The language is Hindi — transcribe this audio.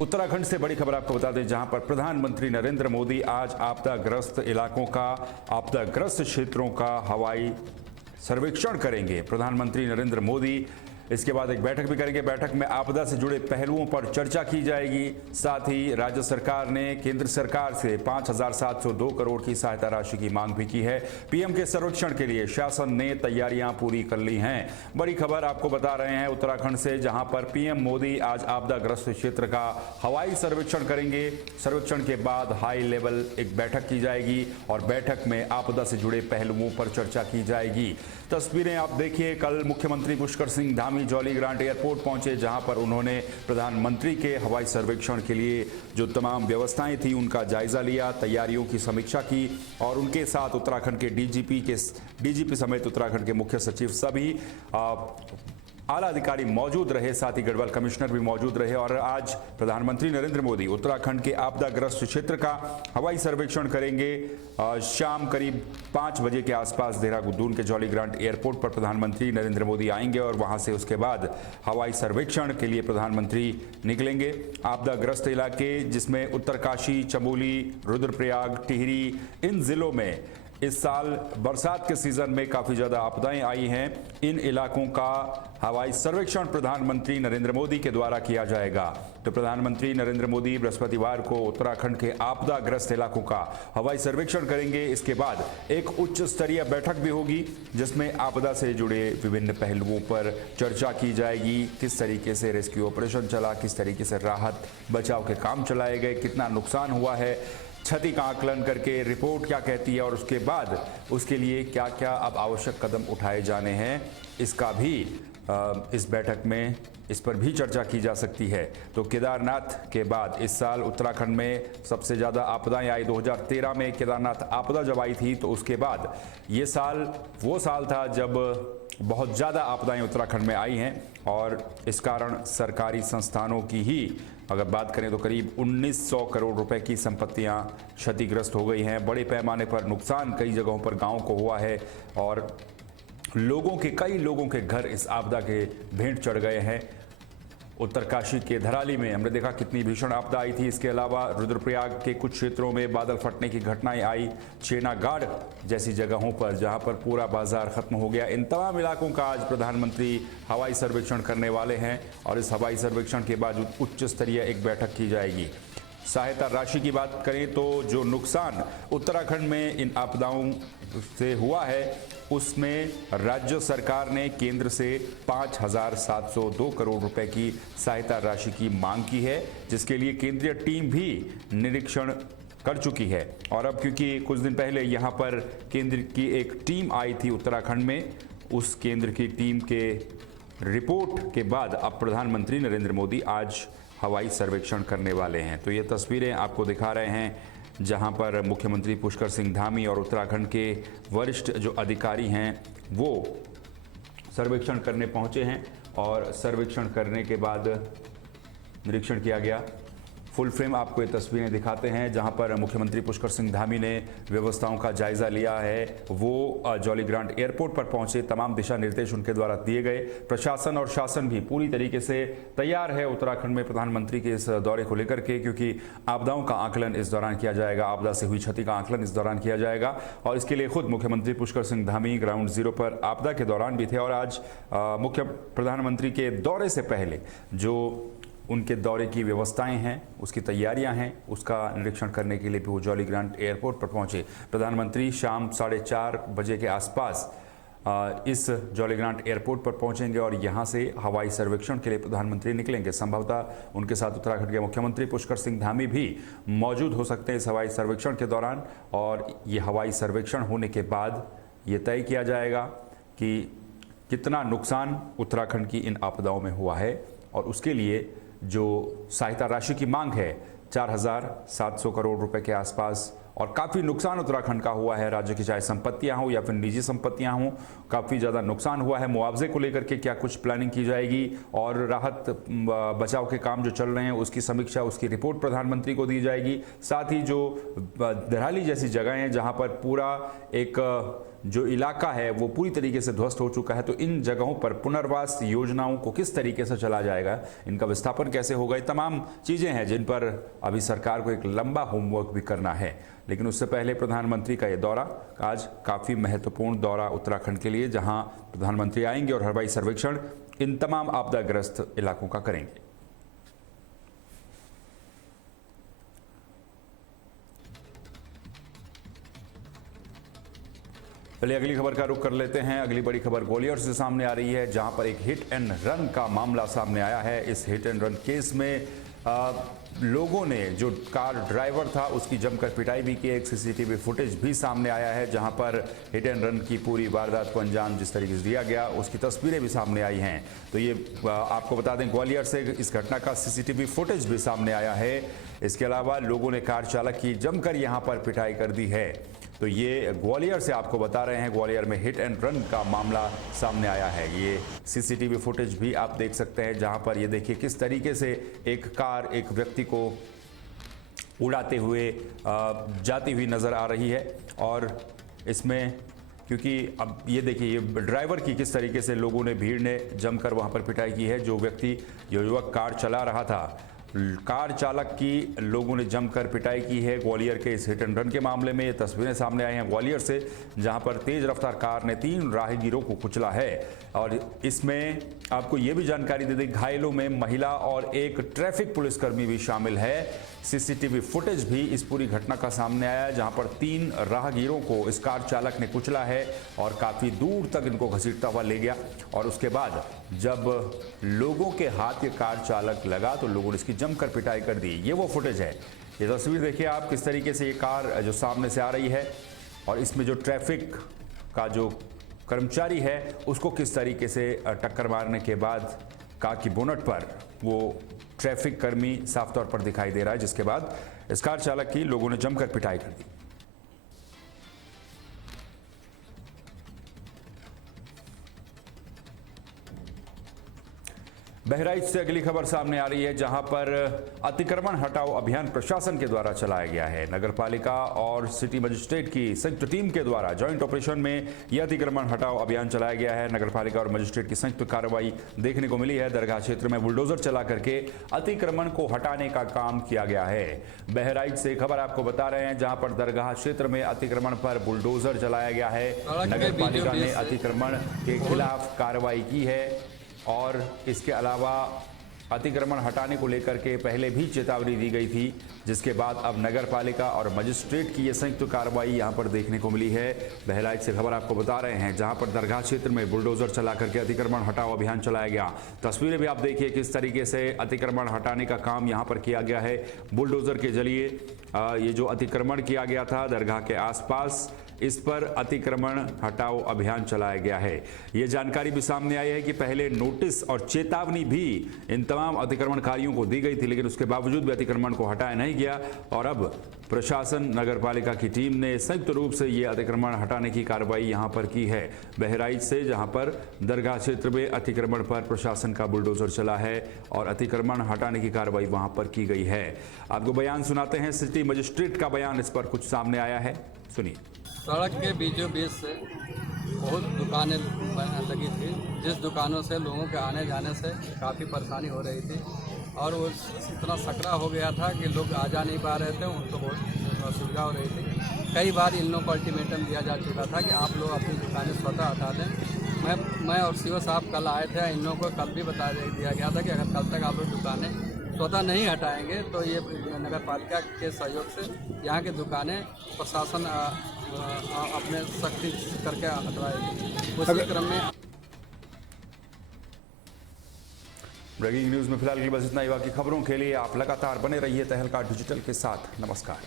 उत्तराखंड से बड़ी खबर आपको बता दें, जहां पर प्रधानमंत्री नरेंद्र मोदी आज आपदाग्रस्त इलाकों का, आपदाग्रस्त क्षेत्रों का हवाई सर्वेक्षण करेंगे। प्रधानमंत्री नरेंद्र मोदी इसके बाद एक बैठक भी करेंगे। बैठक में आपदा से जुड़े पहलुओं पर चर्चा की जाएगी। साथ ही राज्य सरकार ने केंद्र सरकार से 5,702 करोड़ की सहायता राशि की मांग भी की है। पीएम के सर्वेक्षण के लिए शासन ने तैयारियां पूरी कर ली हैं। बड़ी खबर आपको बता रहे हैं उत्तराखंड से, जहां पर पीएम मोदी आज आपदाग्रस्त क्षेत्र का हवाई सर्वेक्षण करेंगे। सर्वेक्षण के बाद हाई लेवल एक बैठक की जाएगी और बैठक में आपदा से जुड़े पहलुओं पर चर्चा की जाएगी। तस्वीरें आप देखिए, कल मुख्यमंत्री Pushkar Singh Dhami jolly grant airport पहुंचे, जहां पर उन्होंने प्रधानमंत्री के हवाई सर्वेक्षण के लिए जो तमाम व्यवस्थाएं थी उनका जायजा लिया, तैयारियों की समीक्षा की और उनके साथ उत्तराखंड के डीजीपी समेत उत्तराखंड के मुख्य सचिव सभी आला अधिकारी मौजूद रहे, साथ ही गढ़वाल कमिश्नर भी मौजूद रहे। और आज प्रधानमंत्री नरेंद्र मोदी उत्तराखंड के आपदाग्रस्त क्षेत्र का हवाई सर्वेक्षण करेंगे। शाम करीब 5 बजे के आसपास देहरादून के जॉली ग्रांट एयरपोर्ट पर प्रधानमंत्री नरेंद्र मोदी आएंगे और वहां से उसके बाद हवाई सर्वेक्षण के लिए प्रधानमंत्री निकलेंगे। आपदाग्रस्त इलाके जिसमें उत्तरकाशी, चमोली, रुद्रप्रयाग, टिहरी, इन जिलों में इस साल बरसात के सीजन में काफी ज्यादा आपदाएं आई हैं। इन इलाकों का हवाई सर्वेक्षण प्रधानमंत्री नरेंद्र मोदी के द्वारा किया जाएगा। तो प्रधानमंत्री नरेंद्र मोदी बृहस्पतिवार को उत्तराखंड के आपदाग्रस्त इलाकों का हवाई सर्वेक्षण करेंगे। इसके बाद एक उच्च स्तरीय बैठक भी होगी जिसमें आपदा से जुड़े विभिन्न पहलुओं पर चर्चा की जाएगी। किस तरीके से रेस्क्यू ऑपरेशन चला, किस तरीके से राहत बचाव के काम चलाए गए, कितना नुकसान हुआ है, क्षति का आकलन करके रिपोर्ट क्या कहती है और उसके बाद उसके लिए क्या क्या अब आवश्यक कदम उठाए जाने हैं, इसका भी इस बैठक में इस पर भी चर्चा की जा सकती है। तो केदारनाथ के बाद इस साल उत्तराखंड में सबसे ज़्यादा आपदाएं आई। 2013 में केदारनाथ आपदा जब आई थी, तो उसके बाद ये साल वो साल था जब बहुत ज़्यादा आपदाएं उत्तराखंड में आई हैं और इस कारण सरकारी संस्थानों की ही अगर बात करें तो करीब 1900 करोड़ रुपए की संपत्तियां क्षतिग्रस्त हो गई हैं। बड़े पैमाने पर नुकसान कई जगहों पर गांवों को हुआ है और कई लोगों के घर इस आपदा के भेंट चढ़ गए हैं। उत्तरकाशी के धराली में हमने देखा कितनी भीषण आपदा आई थी। इसके अलावा रुद्रप्रयाग के कुछ क्षेत्रों में बादल फटने की घटनाएं आई। चेनागाड़ जैसी जगहों पर जहां पर पूरा बाजार खत्म हो गया। इन तमाम इलाकों का आज प्रधानमंत्री हवाई सर्वेक्षण करने वाले हैं और इस हवाई सर्वेक्षण के बाद उच्च स्तरीय एक बैठक की जाएगी। सहायता राशि की बात करें तो जो नुकसान उत्तराखंड में इन आपदाओं से हुआ है उसमें राज्य सरकार ने केंद्र से 5,702 करोड़ रुपए की सहायता राशि की मांग की है, जिसके लिए केंद्रीय टीम भी निरीक्षण कर चुकी है। और अब क्योंकि कुछ दिन पहले यहां पर केंद्र की एक टीम आई थी उत्तराखंड में, उस केंद्र की टीम के रिपोर्ट के बाद अब प्रधानमंत्री नरेंद्र मोदी आज हवाई सर्वेक्षण करने वाले हैं। तो ये तस्वीरें आपको दिखा रहे हैं जहां पर मुख्यमंत्री पुष्कर सिंह धामी और उत्तराखंड के वरिष्ठ जो अधिकारी हैं वो सर्वेक्षण करने पहुंचे हैं और सर्वेक्षण करने के बाद निरीक्षण किया गया। फुल फ्रेम आपको ये तस्वीरें दिखाते हैं जहां पर मुख्यमंत्री पुष्कर सिंह धामी ने व्यवस्थाओं का जायजा लिया है। वो जॉली ग्रांट एयरपोर्ट पर पहुंचे, तमाम दिशा निर्देश उनके द्वारा दिए गए। प्रशासन और शासन भी पूरी तरीके से तैयार है उत्तराखंड में प्रधानमंत्री के इस दौरे को लेकर के, क्योंकि आपदाओं का आकलन इस दौरान किया जाएगा, आपदा से हुई क्षति का आकलन इस दौरान किया जाएगा। और इसके लिए खुद मुख्यमंत्री पुष्कर सिंह धामी ग्राउंड जीरो पर आपदा के दौरान भी थे और आज मुख्य प्रधानमंत्री के दौरे से पहले जो उनके दौरे की व्यवस्थाएं हैं, उसकी तैयारियां हैं, उसका निरीक्षण करने के लिए भी वो जॉली ग्रांट एयरपोर्ट पर पहुंचे। प्रधानमंत्री शाम 4:30 बजे के आसपास इस जॉली ग्रांट एयरपोर्ट पर पहुंचेंगे और यहां से हवाई सर्वेक्षण के लिए प्रधानमंत्री निकलेंगे। संभवतः उनके साथ उत्तराखंड के मुख्यमंत्री पुष्कर सिंह धामी भी मौजूद हो सकते हैं इस हवाई सर्वेक्षण के दौरान। और ये हवाई सर्वेक्षण होने के बाद ये तय किया जाएगा कि कितना नुकसान उत्तराखंड की इन आपदाओं में हुआ है और उसके लिए जो सहायता राशि की मांग है 4,700 करोड़ रुपए के आसपास। और काफ़ी नुकसान उत्तराखंड का हुआ है, राज्य की चाहे संपत्तियां हों या फिर निजी संपत्तियां हों, काफ़ी ज़्यादा नुकसान हुआ है, मुआवजे को लेकर के क्या कुछ प्लानिंग की जाएगी और राहत बचाव के काम जो चल रहे हैं उसकी समीक्षा, उसकी रिपोर्ट प्रधानमंत्री को दी जाएगी। साथ ही जो दराली जैसी जगह हैं जहां पर पूरा एक जो इलाका है वो पूरी तरीके से ध्वस्त हो चुका है, तो इन जगहों पर पुनर्वास योजनाओं को किस तरीके से चला जाएगा, इनका विस्थापन कैसे होगा, ये तमाम चीज़ें हैं जिन पर अभी सरकार को एक लंबा होमवर्क भी करना है। लेकिन उससे पहले प्रधानमंत्री का ये दौरा आज काफ़ी महत्वपूर्ण दौरा उत्तराखंड के लिए, जहां प्रधानमंत्री आएंगे और हवाई सर्वेक्षण इन तमाम आपदाग्रस्त इलाकों का करेंगे। चलिए अगली खबर का रुख कर लेते हैं। अगली बड़ी खबर ग्वालियर से सामने आ रही है, जहां पर एक हिट एंड रन का मामला सामने आया है। इस हिट एंड रन केस में लोगों ने, जो कार ड्राइवर था उसकी जमकर पिटाई भी की। एक सीसीटीवी फुटेज भी सामने आया है जहां पर हिट एंड रन की पूरी वारदात को अंजाम जिस तरीके से दिया गया उसकी तस्वीरें भी सामने आई हैं। तो ये आपको बता दें ग्वालियर से इस घटना का सीसीटीवी फुटेज भी सामने आया है। इसके अलावा लोगों ने कार चालक की जमकर यहां पर पिटाई कर दी है। तो ये ग्वालियर से आपको बता रहे हैं, ग्वालियर में हिट एंड रन का मामला सामने आया है। ये सीसीटीवी फुटेज भी आप देख सकते हैं जहां पर ये देखिए किस तरीके से एक कार एक व्यक्ति को उड़ाते हुए जाती हुई नज़र आ रही है। और इसमें क्योंकि अब ये देखिए ये ड्राइवर की किस तरीके से लोगों ने, भीड़ ने जमकर वहां पर पिटाई की है। जो व्यक्ति, जो युवक कार चला रहा था, कार चालक की लोगों ने जमकर पिटाई की है। ग्वालियर के इस हिट एंड रन के मामले में ये तस्वीरें सामने आई हैं ग्वालियर से, जहां पर तेज रफ्तार कार ने 3 राहगीरों को कुचला है। और इसमें आपको ये भी जानकारी दे दें, घायलों में महिला और एक ट्रैफिक पुलिसकर्मी भी शामिल है। सीसीटीवी फुटेज भी इस पूरी घटना का सामने आया है, जहां पर 3 राहगीरों को इस कार चालक ने कुचला है और काफ़ी दूर तक इनको घसीटता हुआ ले गया। और उसके बाद जब लोगों के हाथ ये कार चालक लगा तो लोगों ने इसकी जमकर पिटाई कर दी। ये वो फुटेज है, ये तस्वीर देखिए आप किस तरीके से ये कार जो सामने से आ रही है और इसमें जो ट्रैफिक का जो कर्मचारी है उसको किस तरीके से टक्कर मारने के बाद कार की बोनट पर वो ट्रैफिक कर्मी साफ तौर पर दिखाई दे रहा है, जिसके बाद इस कार चालक की लोगों ने जमकर पिटाई कर दी। बहराइच से अगली खबर सामने आ रही है, जहां पर अतिक्रमण हटाओ अभियान प्रशासन के द्वारा चलाया गया है। नगरपालिका और सिटी मजिस्ट्रेट की संयुक्त टीम के द्वारा जॉइंट ऑपरेशन में यह अतिक्रमण हटाओ अभियान चलाया गया है। नगरपालिका और मजिस्ट्रेट की संयुक्त कार्रवाई देखने को मिली है। दरगाह क्षेत्र में बुलडोजर चला करके अतिक्रमण को हटाने का काम किया गया है। बहराइच से खबर आपको बता रहे हैं, जहां पर दरगाह क्षेत्र में अतिक्रमण पर बुलडोजर चलाया गया है। नगरपालिका ने अतिक्रमण के खिलाफ कार्रवाई की है और इसके अलावा अतिक्रमण हटाने को लेकर के पहले भी चेतावनी दी गई थी, जिसके बाद अब नगरपालिका और मजिस्ट्रेट की ये संयुक्त कार्रवाई यहां पर देखने को मिली है। बहराइच से खबर आपको बता रहे हैं, जहां पर दरगाह क्षेत्र में बुलडोजर चला करके अतिक्रमण हटाओ अभियान चलाया गया। तस्वीरें भी आप देखिए किस तरीके से अतिक्रमण हटाने का काम यहां पर किया गया है। बुलडोजर के जरिए ये जो अतिक्रमण किया गया था दरगाह के आसपास, इस पर अतिक्रमण हटाओ अभियान चलाया गया है। ये जानकारी भी सामने आई है कि पहले नोटिस और चेतावनी भी इन तमाम अतिक्रमणकारियों को दी गई थी, लेकिन उसके बावजूद भी अतिक्रमण को हटाया नहीं गया। और अब प्रशासन, नगरपालिका की टीम ने संयुक्त रूप से ये अतिक्रमण हटाने की कार्रवाई यहां पर की है। बहराइच से, जहां पर दरगाह क्षेत्र में अतिक्रमण पर प्रशासन का बुलडोजर चला है और अतिक्रमण हटाने की कार्रवाई वहां पर की गई है। आपको बयान सुनाते हैं, सिटी मजिस्ट्रेट का बयान इस पर कुछ सामने आया है, सुनिए। सड़क के बीचों बीच से बहुत दुकानें लगी थी, जिस दुकानों से लोगों के आने जाने से काफ़ी परेशानी हो रही थी और वो इतना सकरा हो गया था कि लोग आ जा नहीं पा रहे थे, उनको बहुत असुविधा हो रही थी। कई बार इन लोगों को अल्टीमेटम दिया जा चुका था कि आप लोग अपनी दुकानें स्वतः हटा दें। मैं और सीओ साहब कल आए थे, इन लोगों को कल भी बता दिया गया था कि अगर कल तक आप लोग दुकानें स्वतः नहीं हटाएंगे तो ये नगर पालिका के सहयोग से यहाँ की दुकानें प्रशासन अपने सख्ती करके हटवाएगी। उसी क्रम में ब्रेकिंग न्यूज में फिलहाल की बस इतना ही। बाकी खबरों के लिए आप लगातार बने रहिए तहलका डिजिटल के साथ। नमस्कार।